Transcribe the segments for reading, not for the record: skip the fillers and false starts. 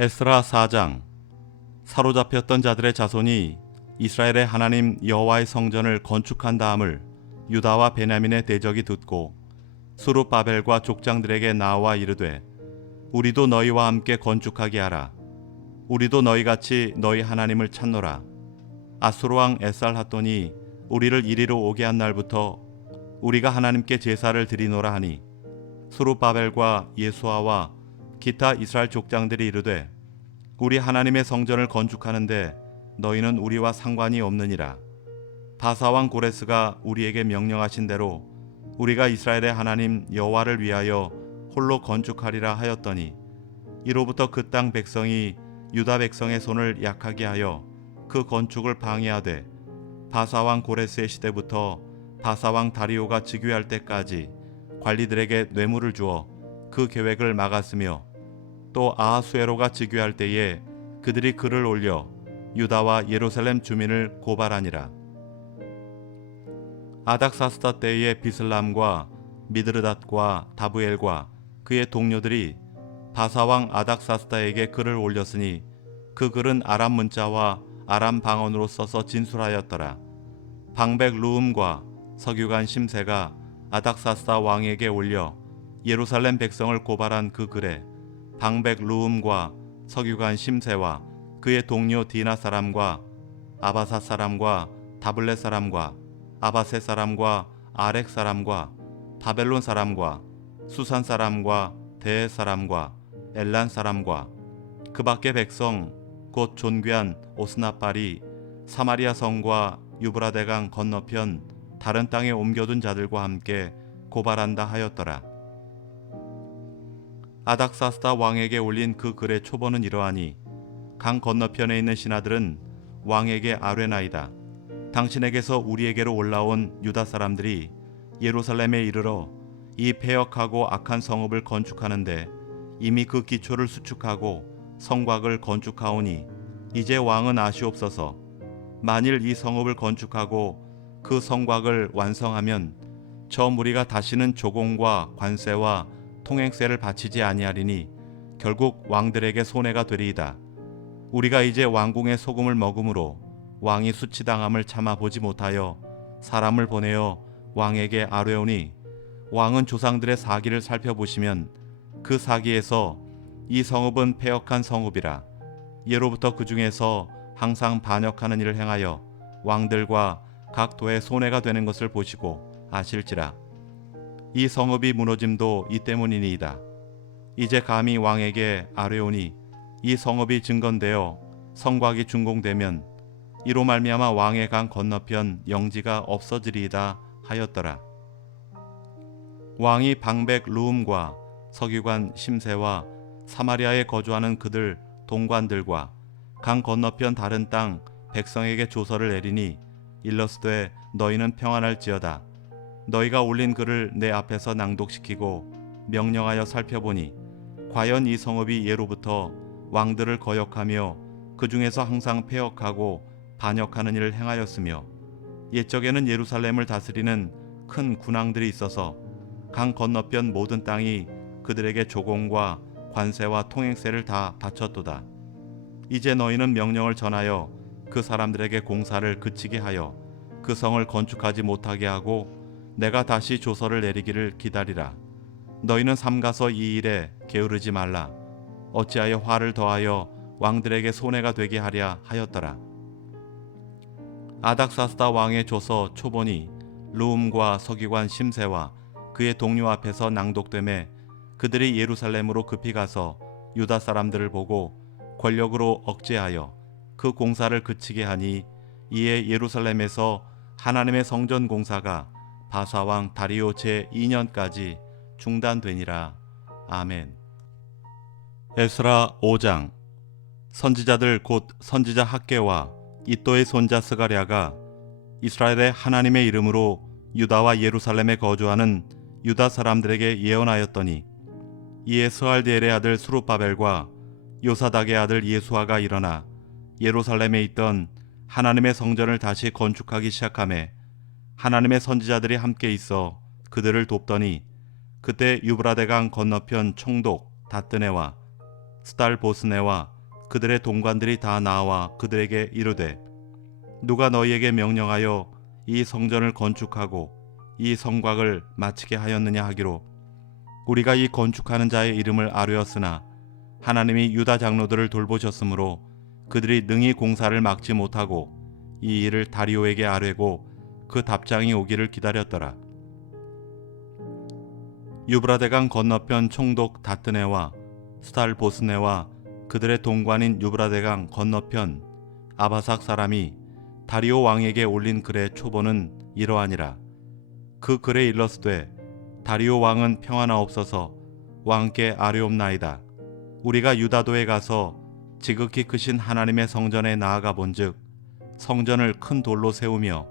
에스라 4장. 사로잡혔던 자들의 자손이 이스라엘의 하나님 여호와의 성전을 건축한 다음을 유다와 베냐민의 대적이 듣고 스룹바벨과 족장들에게 나와 이르되, 우리도 너희와 함께 건축하게 하라. 우리도 너희같이 너희 하나님을 찾노라. 아수르 왕 에살핫돈이 우리를 이리로 오게 한 날부터 우리가 하나님께 제사를 드리노라 하니, 스룹바벨과 예수아와 기타 이스라엘 족장들이 이르되, 우리 하나님의 성전을 건축하는데 너희는 우리와 상관이 없느니라. 바사왕 고레스가 우리에게 명령하신 대로 우리가 이스라엘의 하나님 여호와를 위하여 홀로 건축하리라 하였더니, 이로부터 그 땅 백성이 유다 백성의 손을 약하게 하여 그 건축을 방해하되, 바사왕 고레스의 시대부터 바사왕 다리오가 즉위할 때까지 관리들에게 뇌물을 주어 그 계획을 막았으며, 또 아하수에로가 즉위할 때에 그들이 글을 올려 유다와 예루살렘 주민을 고발하니라. 아닥사스다 때에 비슬람과 미드르닷과 다브엘과 그의 동료들이 바사왕 아닥사스다에게 글을 올렸으니, 그 글은 아람 문자와 아람 방언으로 써서 진술하였더라. 방백 루음과 서기관 심세가 아닥사스다 왕에게 올려 예루살렘 백성을 고발한 그 글에 방백 루음과 서기관 심세와 그의 동료 디나 사람과 아바사 사람과 다블렛 사람과 아바세 사람과 아렉 사람과 바벨론 사람과 수산 사람과 대 사람과 엘란 사람과 그 밖의 백성 곧 존귀한 오스나빨이 사마리아 성과 유브라데강 건너편 다른 땅에 옮겨둔 자들과 함께 고발한다 하였더라. 아닥사스다 왕에게 올린 그 글의 초본은 이러하니, 강 건너편에 있는 신하들은 왕에게 아뢰나이다. 당신에게서 우리에게로 올라온 유다 사람들이 예루살렘에 이르러 이 패역하고 악한 성읍을 건축하는데 이미 그 기초를 수축하고 성곽을 건축하오니, 이제 왕은 아시옵소서. 만일 이 성읍을 건축하고 그 성곽을 완성하면 저 무리가 다시는 조공과 관세와 통행세를 바치지 아니하리니 결국 왕들에게 손해가 되리이다. 우리가 이제 왕궁의 소금을 먹음으로 왕이 수치당함을 참아보지 못하여 사람을 보내어 왕에게 아뢰오니, 왕은 조상들의 사기를 살펴보시면 그 사기에서 이 성읍은 패역한 성읍이라. 예로부터 그 중에서 항상 반역하는 일을 행하여 왕들과 각 도에 손해가 되는 것을 보시고 아실지라. 이 성읍이 무너짐도 이 때문이니이다. 이제 감히 왕에게 아뢰오니, 이 성읍이 증건되어 성곽이 준공되면 이로 말미암아 왕의 강 건너편 영지가 없어지리이다 하였더라. 왕이 방백 루음과 서기관 심세와 사마리아에 거주하는 그들 동관들과 강 건너편 다른 땅 백성에게 조서를 내리니, 일러스되 너희는 평안할지어다. 너희가 올린 글을 내 앞에서 낭독시키고 명령하여 살펴보니, 과연 이 성읍이 예로부터 왕들을 거역하며 그 중에서 항상 패역하고 반역하는 일을 행하였으며, 옛적에는 예루살렘을 다스리는 큰 군왕들이 있어서 강 건너편 모든 땅이 그들에게 조공과 관세와 통행세를 다 바쳤도다. 이제 너희는 명령을 전하여 그 사람들에게 공사를 그치게 하여 그 성을 건축하지 못하게 하고 내가 다시 조서를 내리기를 기다리라. 너희는 삼가서 이 일에 게으르지 말라. 어찌하여 화를 더하여 왕들에게 손해가 되게 하랴 하였더라. 아닥사스다 왕의 조서 초본이 루음과 서기관 심세와 그의 동료 앞에서 낭독되매, 그들이 예루살렘으로 급히 가서 유다 사람들을 보고 권력으로 억제하여 그 공사를 그치게 하니, 이에 예루살렘에서 하나님의 성전 공사가 바사왕 다리오 제2년까지 중단되니라. 아멘. 에스라 5장. 선지자들 곧 선지자 학개와 이또의 손자 스가랴가 이스라엘의 하나님의 이름으로 유다와 예루살렘에 거주하는 유다 사람들에게 예언하였더니, 이에 스알디엘의 아들 스룹바벨과 요사닥의 아들 예수아가 일어나 예루살렘에 있던 하나님의 성전을 다시 건축하기 시작하매, 하나님의 선지자들이 함께 있어 그들을 돕더니, 그때 유브라데강 건너편 총독 다뜨네와 스달 보스네와 그들의 동관들이 다 나와 그들에게 이르되 누가 너희에게 명령하여 이 성전을 건축하고 이 성곽을 마치게 하였느냐 하기로 우리가 이 건축하는 자의 이름을 아뢰었으나 하나님이 유다 장로들을 돌보셨으므로 그들이 능히 공사를 막지 못하고 이 일을 다리오에게 아뢰고 그 답장이 오기를 기다렸더라. 유브라데강 건너편 총독 다뜨네와 스달 보스네와 그들의 동관인 유브라데강 건너편 아바삭 사람이 다리오 왕에게 올린 글의 초본은 이러하니라. 그 글에 일렀으되 다리오 왕은 평안하옵소서. 왕께 아뢰옵나이다. 우리가 유다도에 가서 지극히 크신 하나님의 성전에 나아가 본즉 성전을 큰 돌로 세우며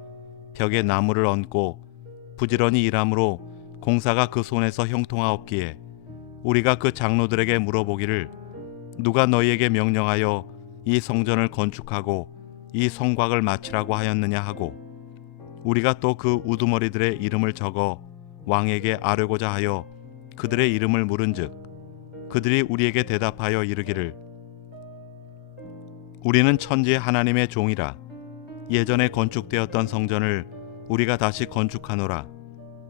벽에 나무를 얹고 부지런히 일함으로 공사가 그 손에서 형통하옵기에 우리가 그 장로들에게 물어보기를 누가 너희에게 명령하여 이 성전을 건축하고 이 성곽을 마치라고 하였느냐 하고 우리가 또 그 우두머리들의 이름을 적어 왕에게 아뢰고자 하여 그들의 이름을 물은즉 그들이 우리에게 대답하여 이르기를 우리는 천지의 하나님의 종이라. 예전에 건축되었던 성전을 우리가 다시 건축하노라.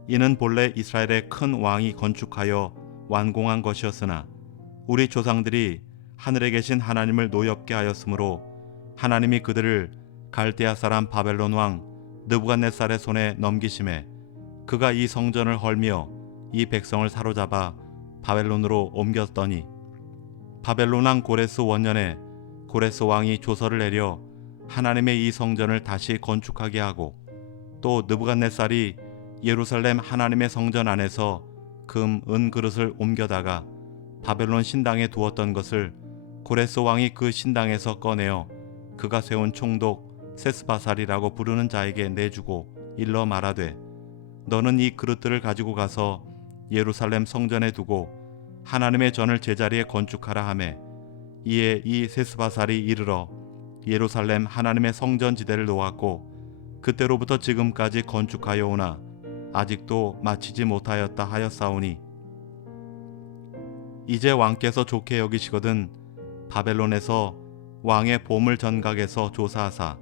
이는 본래 이스라엘의 큰 왕이 건축하여 완공한 것이었으나 우리 조상들이 하늘에 계신 하나님을 노엽게 하였으므로 하나님이 그들을 갈대아 사람 바벨론 왕 느부갓네살의 손에 넘기심에 그가 이 성전을 헐며 이 백성을 사로잡아 바벨론으로 옮겼더니 바벨론 왕 고레스 원년에 고레스 왕이 조서를 내려 하나님의 이 성전을 다시 건축하게 하고 또 느부갓네살이 예루살렘 하나님의 성전 안에서 금, 은 그릇을 옮겨다가 바벨론 신당에 두었던 것을 고레스 왕이 그 신당에서 꺼내어 그가 세운 총독 세스바살이라고 부르는 자에게 내주고 일러 말하되 너는 이 그릇들을 가지고 가서 예루살렘 성전에 두고 하나님의 전을 제자리에 건축하라 하매 이에 이 세스바살이 이르러 예루살렘 하나님의 성전 지대를 놓았고 그때로부터 지금까지 건축하여 오나 아직도 마치지 못하였다 하였사오니 이제 왕께서 좋게 여기시거든 바벨론에서 왕의 보물 전각에서 조사하사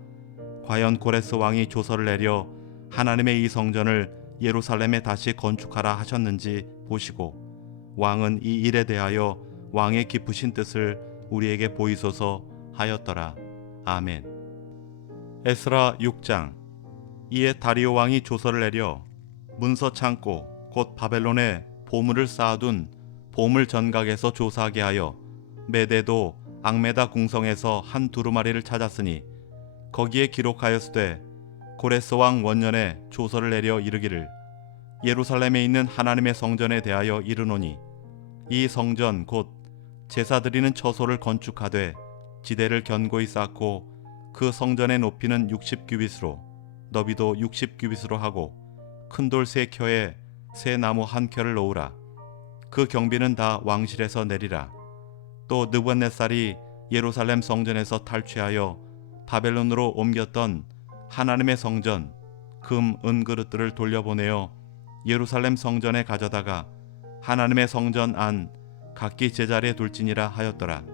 과연 고레스 왕이 조서를 내려 하나님의 이 성전을 예루살렘에 다시 건축하라 하셨는지 보시고 왕은 이 일에 대하여 왕의 깊으신 뜻을 우리에게 보이소서 하였더라. 아멘. 에스라 6장. 이에 다리오 왕이 조서를 내려 문서 창고 곧 바벨론에 보물을 쌓아둔 보물 전각에서 조사하게 하여 메대도 앙메다 궁성에서 한 두루마리를 찾았으니 거기에 기록하였으되 고레스 왕 원년에 조서를 내려 이르기를 예루살렘에 있는 하나님의 성전에 대하여 이르노니 이 성전 곧 제사 드리는 처소를 건축하되 지대를 견고히 쌓고 그 성전의 높이는 60규빗으로 너비도 60규빗으로 하고 큰 돌 3켜에 새 나무 1켜를 놓으라. 그 경비는 다 왕실에서 내리라. 또 느부갓네살이 예루살렘 성전에서 탈취하여 바벨론으로 옮겼던 하나님의 성전 금, 은 그릇들을 돌려보내어 예루살렘 성전에 가져다가 하나님의 성전 안 각기 제자리에 둘지니라 하였더라.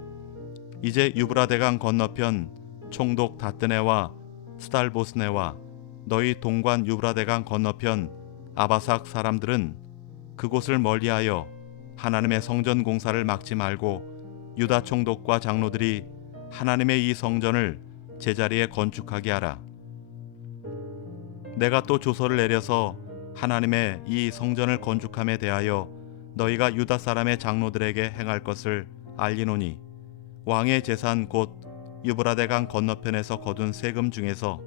이제 유브라데강 건너편 총독 다뜨네와 스달보스네와 너희 동관 유브라데강 건너편 아바삭 사람들은 그곳을 멀리하여 하나님의 성전 공사를 막지 말고 유다 총독과 장로들이 하나님의 이 성전을 제자리에 건축하게 하라. 내가 또 조서를 내려서 하나님의 이 성전을 건축함에 대하여 너희가 유다 사람의 장로들에게 행할 것을 알리노니 왕의 재산 곧 유브라데강 건너편에서 거둔 세금 중에서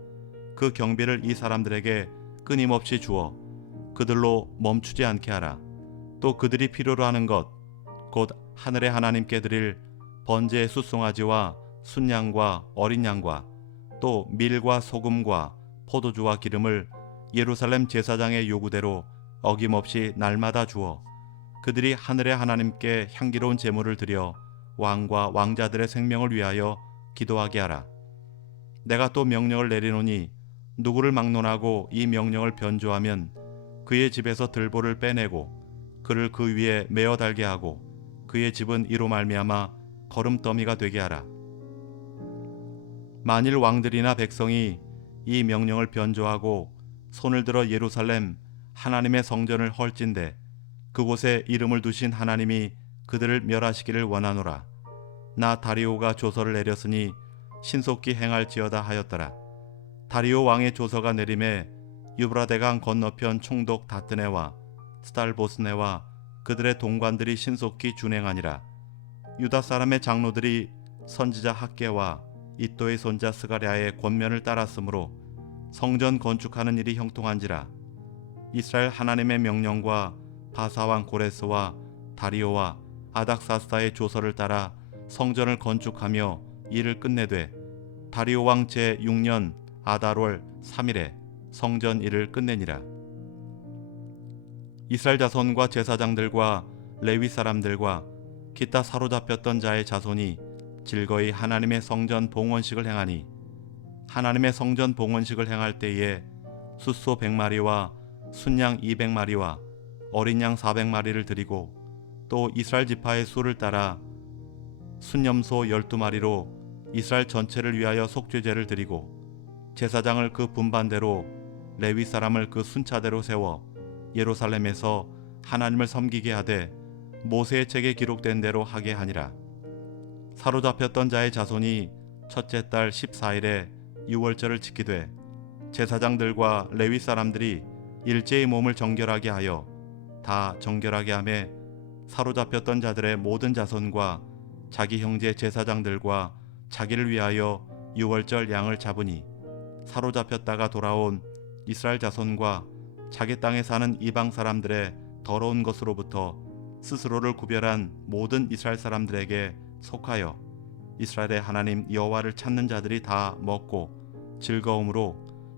그 경비를 이 사람들에게 끊임없이 주어 그들로 멈추지 않게 하라. 또 그들이 필요로 하는 것 곧 하늘의 하나님께 드릴 번제의 숫송아지와 순양과 어린 양과 또 밀과 소금과 포도주와 기름을 예루살렘 제사장의 요구대로 어김없이 날마다 주어 그들이 하늘의 하나님께 향기로운 제물을 드려 왕과 왕자들의 생명을 위하여 기도하게 하라. 내가 또 명령을 내리노니 누구를 막론하고 이 명령을 변조하면 그의 집에서 들보를 빼내고 그를 그 위에 메어 달게 하고 그의 집은 이로 말미암아 걸음더미가 되게 하라. 만일 왕들이나 백성이 이 명령을 변조하고 손을 들어 예루살렘 하나님의 성전을 헐진대 그곳에 이름을 두신 하나님이 그들을 멸하시기를 원하노라. 나 다리오가 조서를 내렸으니 신속히 행할지어다 하였더라. 다리오 왕의 조서가 내림에 유브라데강 건너편 총독 다뜨네와 스달보스네와 그들의 동관들이 신속히 준행하니라. 유다 사람의 장로들이 선지자 학개와 이또의 손자 스가랴의 권면을 따랐으므로 성전 건축하는 일이 형통한지라. 이스라엘 하나님의 명령과 바사왕 고레스와 다리오와 아닥사스다의 조서를 따라 성전을 건축하며 일을 끝내되 다리오 왕 제6년 아달월 3일에 성전 일을 끝내니라. 이스라엘 자손과 제사장들과 레위 사람들과 기타 사로잡혔던 자의 자손이 즐거이 하나님의 성전 봉헌식을 행하니 하나님의 성전 봉헌식을 행할 때에 숫소 100마리와 순양 200마리와 어린 양 400마리를 드리고 또 이스라엘 지파의 수를 따라 순염소 12마리로 이스라엘 전체를 위하여 속죄제를 드리고 제사장을 그 분반대로 레위 사람을 그 순차대로 세워 예루살렘에서 하나님을 섬기게 하되 모세의 책에 기록된 대로 하게 하니라. 사로잡혔던 자의 자손이 첫째 달 14일에 유월절을 지키되 제사장들과 레위 사람들이 일제히 몸을 정결하게 하여 다 정결하게 하매 사로잡혔던 자들의 모든 자손과 자기 형제 제사장들과 자기를 위하여 유월절 양을 잡으니 사로잡혔다가 돌아온 이스라엘 자손과 자기 땅에 사는 이방 사람들의 더러운 것으로부터 스스로를 구별한 모든 이스라엘 사람들에게 속하여 이스라엘의 하나님 여호와를 찾는 자들이 다 먹고 즐거움으로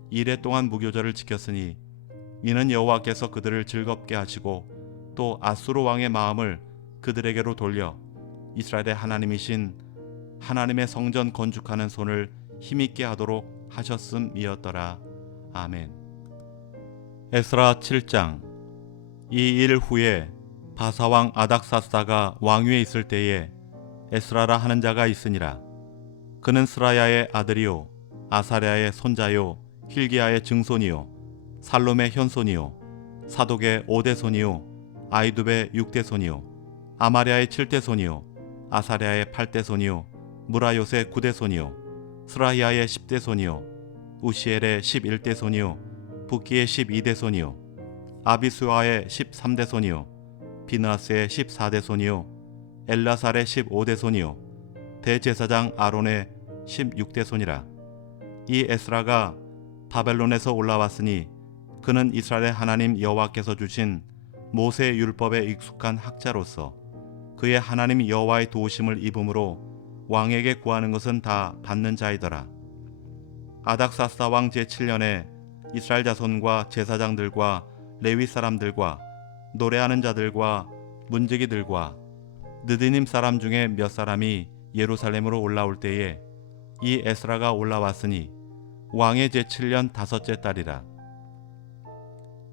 이레 동안 무교절을 지켰으니 이는 여호와께서 그들을 즐겁게 하시고 또 아수르 왕의 마음을 그들에게로 돌려 이스라엘의 하나님이신 하나님의 성전 건축하는 손을 힘있게 하도록 하셨음이었더라. 아멘. 에스라 7장. 이 일 후에 바사왕 아닥사스다가 왕위에 있을 때에 에스라라 하는 자가 있으니라. 그는 스라야의 아들이요 아사랴의 손자요 힐기야의 증손이요 살롬의 현손이요 사독의 5대손이요 아이두베의 6대손이요 아마랴의 7대손이요 아사랴의 8대손이요 무라요의 9대손이요 스라히야의 10대손이요 우시엘의 11대손이요 붓기의 12대손이요 아비수아의 13대손이요 비느하스의 14대손이요 엘라살의 15대손이요 대제사장 아론의 16대손이라. 이 에스라가 바벨론에서 올라왔으니 그는 이스라엘의 하나님 여호와께서 주신 모세의 율법에 익숙한 학자로서 그의 하나님 여호와의 도우심을 입음으로 왕에게 구하는 것은 다 받는 자이더라. 아닥사스다 왕 제7년에 이스라엘 자손과 제사장들과 레위 사람들과 노래하는 자들과 문지기들과 느디님 사람 중에 몇 사람이 예루살렘으로 올라올 때에 이 에스라가 올라왔으니 왕의 제7년 다섯째 달이라.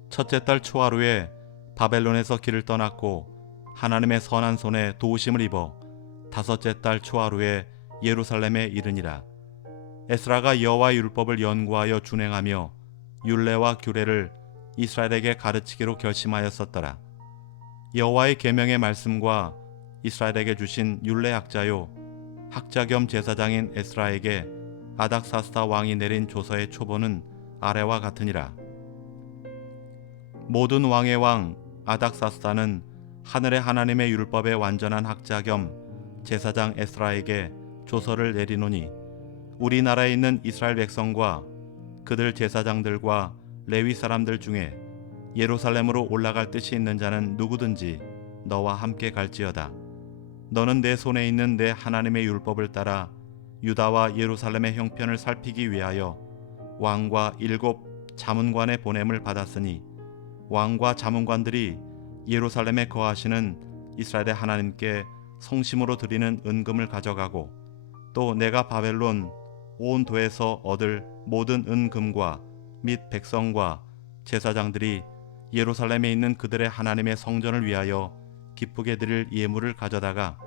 첫째 달 초하루에 바벨론에서 길을 떠났고 하나님의 선한 손에 도우심을 입어 다섯째 달 초하루에 예루살렘에 이르니라. 에스라가 여호와의 율법을 연구하여 준행하며 율례와 규례를 이스라엘에게 가르치기로 결심하였었더라. 여호와의 계명의 말씀과 이스라엘에게 주신 율례 학자요 학자 겸 제사장인 에스라에게 아닥사스다 왕이 내린 조서의 초본은 아래와 같으니라. 모든 왕의 왕 아닥사스다는 하늘의 하나님의 율법의 완전한 학자 겸 제사장 에스라에게 조서를 내리노니 우리나라에 있는 이스라엘 백성과 그들 제사장들과 레위 사람들 중에 예루살렘으로 올라갈 뜻이 있는 자는 누구든지 너와 함께 갈지어다. 너는 내 손에 있는 내 하나님의 율법을 따라 유다와 예루살렘의 형편을 살피기 위하여 왕과 7 자문관의 보냄을 받았으니 왕과 자문관들이 예루살렘에 거하시는 이스라엘의 하나님께 성심으로 드리는 은금을 가져가고 또 내가 바벨론 온 도에서 얻을 모든 은금과 및 백성과 제사장들이 예루살렘에 있는 그들의 하나님의 성전을 위하여 기쁘게 드릴 예물을 가져다가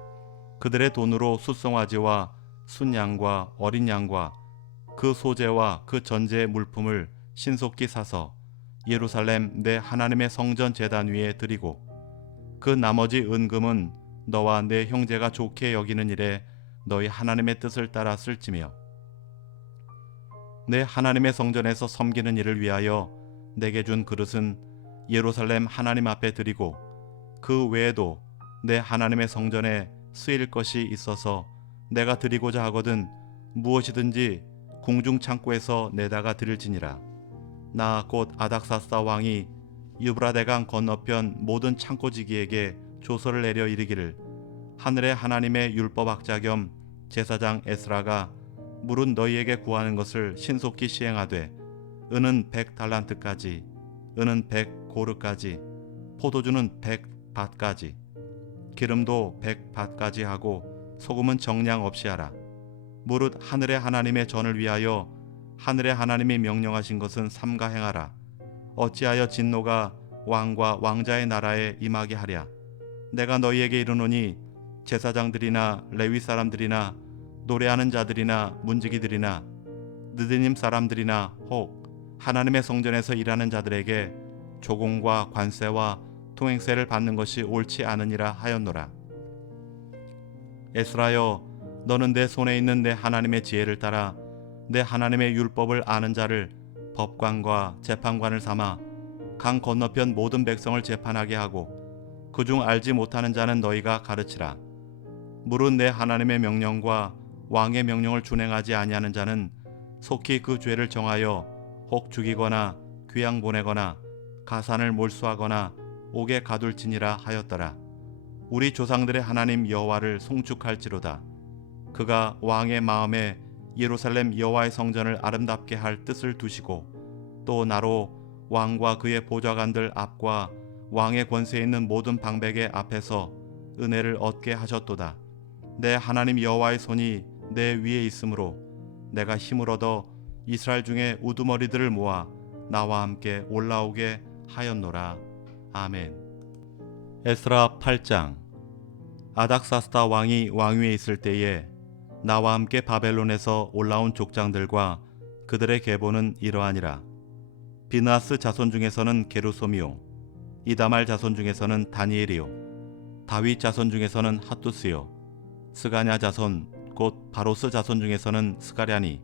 그들의 돈으로 숫송아지와 순양과 어린 양과 그 소재와 그 전제의 물품을 신속히 사서 예루살렘 내 하나님의 성전 제단 위에 드리고 그 나머지 은금은 너와 내 형제가 좋게 여기는 일에 너희 하나님의 뜻을 따라 쓸지며 내 하나님의 성전에서 섬기는 일을 위하여 내게 준 그릇은 예루살렘 하나님 앞에 드리고 그 외에도 내 하나님의 성전에 쓰일 것이 있어서 내가 드리고자 하거든 무엇이든지 궁중 창고에서 내다가 드릴지니라. 나 곧 아닥사스다 왕이 유브라데강 건너편 모든 창고지기에게 조서를 내려 이르기를 하늘의 하나님의 율법학자 겸 제사장 에스라가 물은 너희에게 구하는 것을 신속히 시행하되 은은 100달란트까지 은은 100고르까지 포도주는 100밭까지 기름도 100밭까지 하고 소금은 정량 없이 하라. 무릇 하늘의 하나님의 전을 위하여 하늘의 하나님이 명령하신 것은 삼가 행하라. 어찌하여 진노가 왕과 왕자의 나라에 임하게 하랴. 내가 너희에게 이르노니 제사장들이나 레위 사람들이나 노래하는 자들이나 문지기들이나 느드님 사람들이나 혹 하나님의 성전에서 일하는 자들에게 조공과 관세와 통행세를 받는 것이 옳지 않으니라 하였노라. 에스라여, 너는 내 손에 있는 내 하나님의 지혜를 따라 내 하나님의 율법을 아는 자를 법관과 재판관을 삼아 강 건너편 모든 백성을 재판하게 하고 그중 알지 못하는 자는 너희가 가르치라. 무릇 내 하나님의 명령과 왕의 명령을 준행하지 아니하는 자는 속히 그 죄를 정하여 혹 죽이거나 귀양 보내거나 가산을 몰수하거나 옥에 가둘지니라 하였더라. 우리 조상들의 하나님 여호와를 송축할지로다. 그가 왕의 마음에 예루살렘 여호와의 성전을 아름답게 할 뜻을 두시고 또 나로 왕과 그의 보좌관들 앞과 왕의 권세에 있는 모든 방백의 앞에서 은혜를 얻게 하셨도다. 내 하나님 여호와의 손이 내 위에 있으므로 내가 힘을 얻어 이스라엘 중에 우두머리들을 모아 나와 함께 올라오게 하였노라. 아멘. 에스라 8장. 아닥사스다 왕이 왕위에 있을 때에 나와 함께 바벨론에서 올라온 족장들과 그들의 계보는 이러하니라. 비느하스 자손 중에서는 게루솜이요, 이다말 자손 중에서는 다니엘이요, 다윗 자손 중에서는 핫두스요, 스가냐 자손 곧 바로스 자손 중에서는 스가랴니,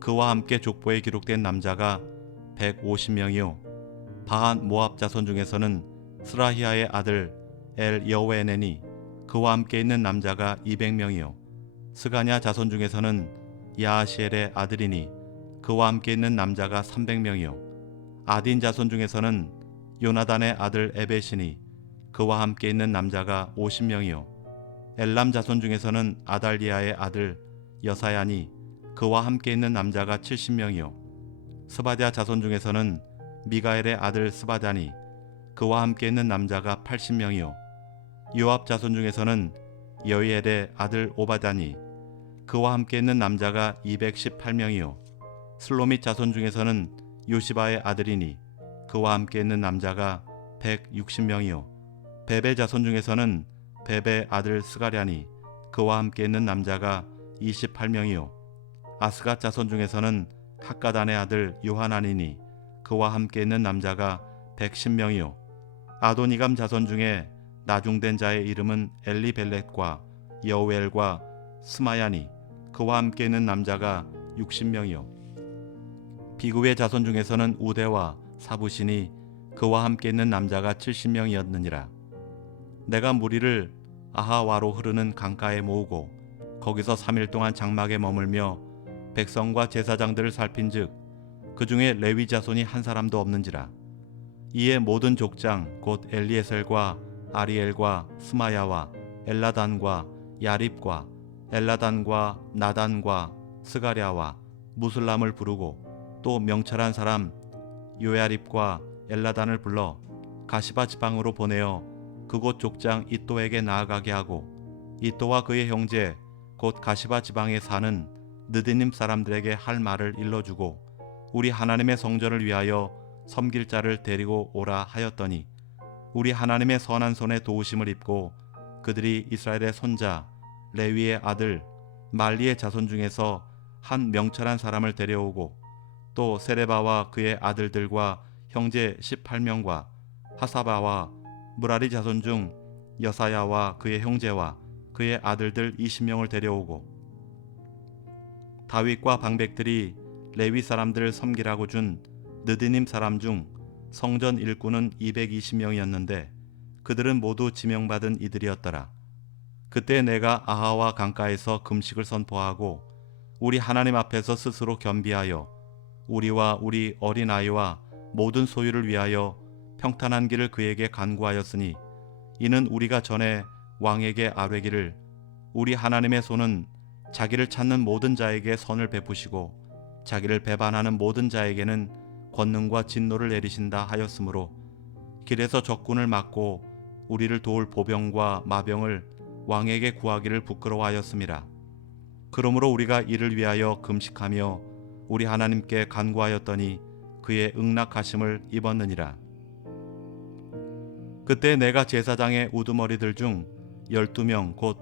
그와 함께 족보에 기록된 남자가 150명이요 바한 모압 자손 중에서는 스라히아의 아들 엘 여웨네니, 그와 함께 있는 남자가 200명이요 스가냐 자손 중에서는 야하시엘의 아들이니, 그와 함께 있는 남자가 300명이요 아딘 자손 중에서는 요나단의 아들 에벳이니, 그와 함께 있는 남자가 50명이요 엘람 자손 중에서는 아달리아의 아들 여사야니, 그와 함께 있는 남자가 70명이요 스바랴 자손 중에서는 미가엘의 아들 스바다니, 그와 함께 있는 남자가 80명이요 요압 자손 중에서는 여이엘의 아들 오바다니, 그와 함께 있는 남자가 218명이요 슬로밋 자손 중에서는 요시바의 아들이니, 그와 함께 있는 남자가 160명이요 베베 자손 중에서는 베베 아들 스가랴니, 그와 함께 있는 남자가 28명이요 아스갓 자손 중에서는 학가단의 아들 요하나니니, 그와 함께 있는 남자가 110명이요 아도니감 자손 중에 나중된 자의 이름은 엘리벨렛과 여우엘과 스마야니, 그와 함께 있는 남자가 60명이요 비구의 자손 중에서는 우대와 사부시니, 그와 함께 있는 남자가 70명이었느니라. 내가 무리를 아하와로 흐르는 강가에 모으고 거기서 3일 동안 장막에 머물며 백성과 제사장들을 살핀즉 그 중에 레위 자손이 한 사람도 없는지라. 이에 모든 족장 곧 엘리에셀과 아리엘과 스마야와 엘라단과 야립과 엘라단과 나단과 스가랴와 무슬람을 부르고 또 명철한 사람 요야립과 엘라단을 불러 가시바 지방으로 보내어 그곳 족장 이또에게 나아가게 하고 이또와 그의 형제 곧 가시바 지방에 사는 느디님 사람들에게 할 말을 일러주고 우리 하나님의 성전을 위하여 섬길 자를 데리고 오라 하였더니 우리 하나님의 선한 손에 도우심을 입고 그들이 이스라엘의 손자 레위의 아들 말리의 자손 중에서 한 명철한 사람을 데려오고 또 세레바와 그의 아들들과 형제 18명과 하사바와 무라리 자손 중 여사야와 그의 형제와 그의 아들들 20명을 데려오고 다윗과 방백들이 레위 사람들을 섬기라고 준 느디님 사람 중 성전 일꾼은 220명이었는데 그들은 모두 지명받은 이들이었더라. 그때 내가 아하와 강가에서 금식을 선포하고 우리 하나님 앞에서 스스로 겸비하여 우리와 우리 어린아이와 모든 소유를 위하여 평탄한 길을 그에게 간구하였으니 이는 우리가 전에 왕에게 아뢰기를 우리 하나님의 손은 자기를 찾는 모든 자에게 선을 베푸시고 자기를 배반하는 모든 자에게는 권능과 진노를 내리신다 하였으므로 길에서 적군을 막고 우리를 도울 보병과 마병을 왕에게 구하기를 부끄러워하였음이라. 그러므로 우리가 이를 위하여 금식하며 우리 하나님께 간구하였더니 그의 응낙하심을 입었느니라. 그때 내가 제사장의 우두머리들 중 12명 곧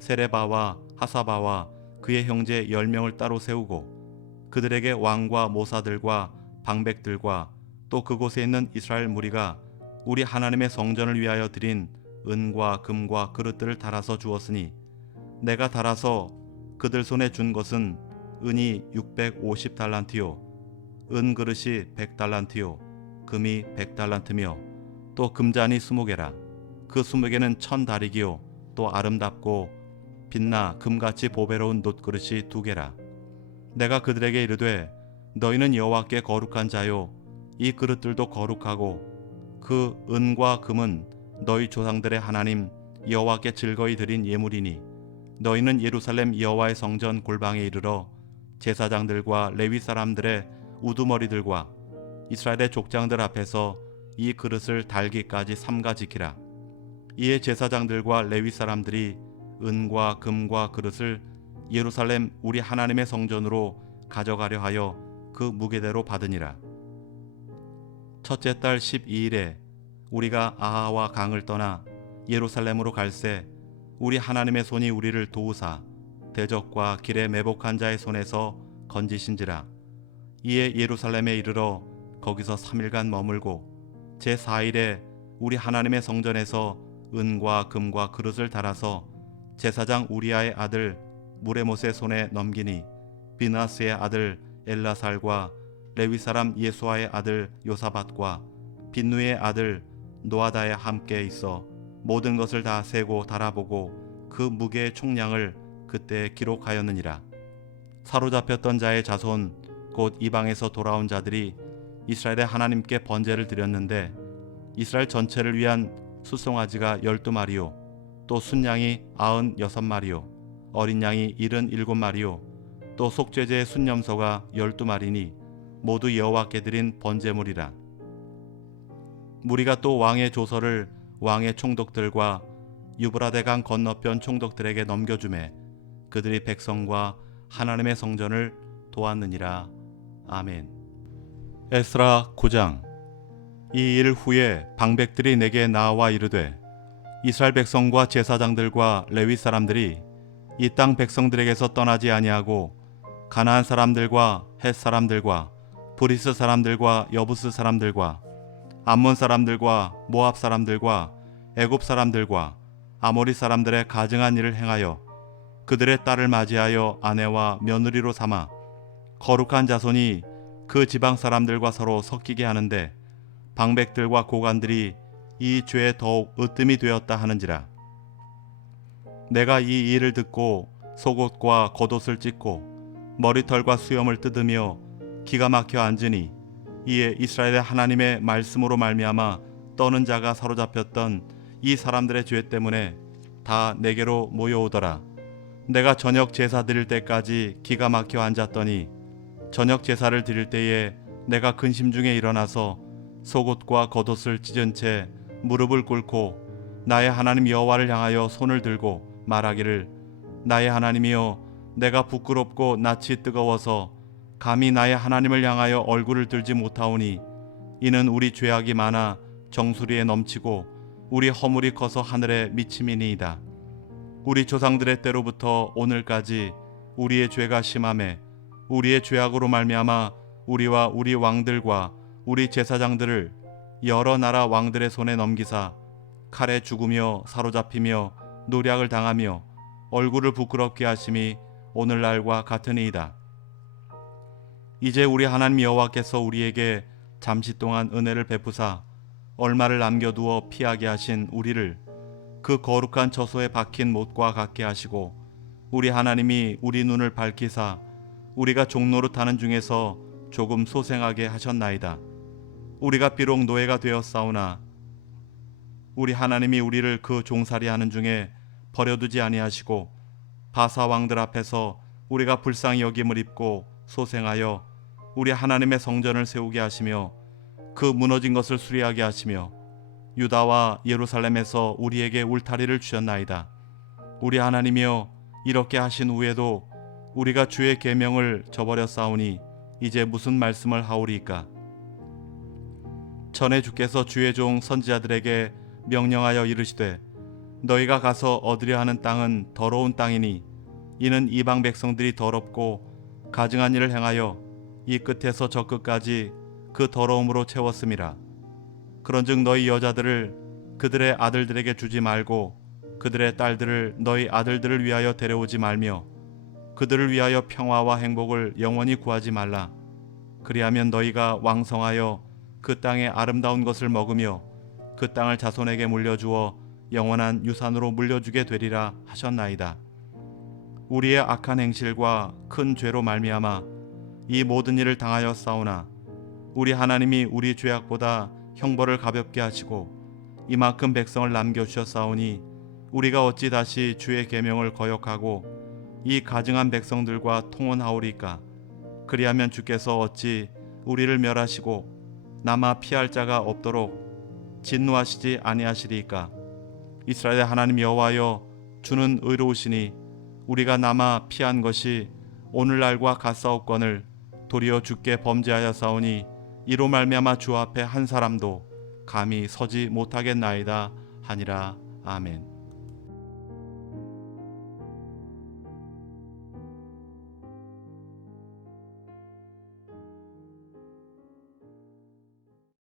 세레바와 하사바와 그의 형제 10명을 따로 세우고 그들에게 왕과 모사들과 방백들과 또 그곳에 있는 이스라엘 무리가 우리 하나님의 성전을 위하여 드린 은과 금과 그릇들을 달아서 주었으니 내가 달아서 그들 손에 준 것은 은이 650달란트요 은 그릇이 100달란트요 금이 100달란트며 또 금잔이 20개라. 그 20개는 1000다리기요 또 아름답고 빛나 금같이 보배로운 놋그릇이 2개라. 내가 그들에게 이르되 너희는 여호와께 거룩한 자요 이 그릇들도 거룩하고 그 은과 금은 너희 조상들의 하나님 여호와께 즐거이 드린 예물이니 너희는 예루살렘 여호와의 성전 골방에 이르러 제사장들과 레위 사람들의 우두머리들과 이스라엘의 족장들 앞에서 이 그릇을 달기까지 삼가 지키라. 이에 제사장들과 레위 사람들이 은과 금과 그릇을 예루살렘 우리 하나님의 성전으로 가져가려 하여 그 무게대로 받으니라. 첫째 달 12일에 우리가 아하와 강을 떠나 예루살렘으로 갈새 우리 하나님의 손이 우리를 도우사 대적과 길에 매복한 자의 손에서 건지신지라. 이에 예루살렘에 이르러 거기서 3일간 머물고 제4일에 우리 하나님의 성전에서 은과 금과 그릇을 달아서 제사장 우리아의 아들 무레못의 손에 넘기니 비나스의 아들 엘라살과 레위 사람 예수아의 아들 요사밧과 빈누의 아들 노아다에 함께 있어 모든 것을 다 세고 달아보고 그 무게의 총량을 그때 기록하였느니라. 사로잡혔던 자의 자손 곧 이방에서 돌아온 자들이 이스라엘의 하나님께 번제를 드렸는데 이스라엘 전체를 위한 숫송아지가 12마리요 또 순양이 96마리요 어린 양이 77마리요 또 속죄제의 순염소가 12마리니 모두 여호와께 드린 번제물이라. 무리가 또 왕의 조서를 왕의 총독들과 유브라데강 건너편 총독들에게 넘겨주매 그들이 백성과 하나님의 성전을 도왔느니라. 아멘. 에스라 9장. 이 일 후에 방백들이 내게 나와 이르되 이스라엘 백성과 제사장들과 레위 사람들이 이 땅 백성들에게서 떠나지 아니하고 가나안 사람들과 헷 사람들과 브리스 사람들과 여부스 사람들과 암몬 사람들과 모압 사람들과 애굽 사람들과 아모리 사람들의 가증한 일을 행하여 그들의 딸을 맞이하여 아내와 며느리로 삼아 거룩한 자손이 그 지방 사람들과 서로 섞이게 하는데 방백들과 고관들이 이 죄에 더욱 으뜸이 되었다 하는지라. 내가 이 일을 듣고 속옷과 겉옷을 찢고 머리털과 수염을 뜯으며 기가 막혀 앉으니 이에 이스라엘의 하나님의 말씀으로 말미암아 떠는 자가 사로잡혔던 이 사람들의 죄 때문에 다 내게로 모여오더라. 내가 저녁 제사 드릴 때까지 기가 막혀 앉았더니 저녁 제사를 드릴 때에 내가 근심 중에 일어나서 속옷과 겉옷을 찢은 채 무릎을 꿇고 나의 하나님 여호와를 향하여 손을 들고 말하기를 나의 하나님이여 내가 부끄럽고 낯이 뜨거워서 감히 나의 하나님을 향하여 얼굴을 들지 못하오니 이는 우리 죄악이 많아 정수리에 넘치고 우리 허물이 커서 하늘에 미침이니이다. 우리 조상들의 때로부터 오늘까지 우리의 죄가 심함에 우리의 죄악으로 말미암아 우리와 우리 왕들과 우리 제사장들을 여러 나라 왕들의 손에 넘기사 칼에 죽으며 사로잡히며 노략을 당하며 얼굴을 부끄럽게 하심이 오늘날과 같으니이다. 이제 우리 하나님 여호와께서 우리에게 잠시 동안 은혜를 베푸사 얼마를 남겨두어 피하게 하신 우리를 그 거룩한 처소에 박힌 못과 같게 하시고 우리 하나님이 우리 눈을 밝히사 우리가 종노릇 하는 중에서 조금 소생하게 하셨나이다. 우리가 비록 노예가 되었사오나 우리 하나님이 우리를 그 종살이 하는 중에 버려두지 아니하시고 바사 왕들 앞에서 우리가 불쌍히 여김을 입고 소생하여 우리 하나님의 성전을 세우게 하시며 그 무너진 것을 수리하게 하시며 유다와 예루살렘에서 우리에게 울타리를 주셨나이다. 우리 하나님이여, 이렇게 하신 후에도 우리가 주의 계명을 저버렸사오니 이제 무슨 말씀을 하오리이까? 전에 주께서 주의 종 선지자들에게 명령하여 이르시되 너희가 가서 얻으려 하는 땅은 더러운 땅이니 이는 이방 백성들이 더럽고 가증한 일을 행하여 이 끝에서 저 끝까지 그 더러움으로 채웠음이라. 그런즉 너희 여자들을 그들의 아들들에게 주지 말고 그들의 딸들을 너희 아들들을 위하여 데려오지 말며 그들을 위하여 평화와 행복을 영원히 구하지 말라. 그리하면 너희가 왕성하여 그 땅의 아름다운 것을 먹으며 그 땅을 자손에게 물려주어 영원한 유산으로 물려주게 되리라 하셨나이다. 우리의 악한 행실과 큰 죄로 말미암아 이 모든 일을 당하였사오나 우리 하나님이 우리 죄악보다 형벌을 가볍게 하시고 이만큼 백성을 남겨주셨사오니 우리가 어찌 다시 주의 계명을 거역하고 이 가증한 백성들과 통혼하오리까? 그리하면 주께서 어찌 우리를 멸하시고 남아 피할 자가 없도록 진노하시지 아니하시리이까? 이스라엘의 하나님 여호와여, 주는 의로우시니 우리가 남아 피한 것이 오늘날과 같사옵거늘 도리어 주께 범죄하였사오니 이로 말미암아 주 앞에 한 사람도 감히 서지 못하겠나이다 하니라. 아멘.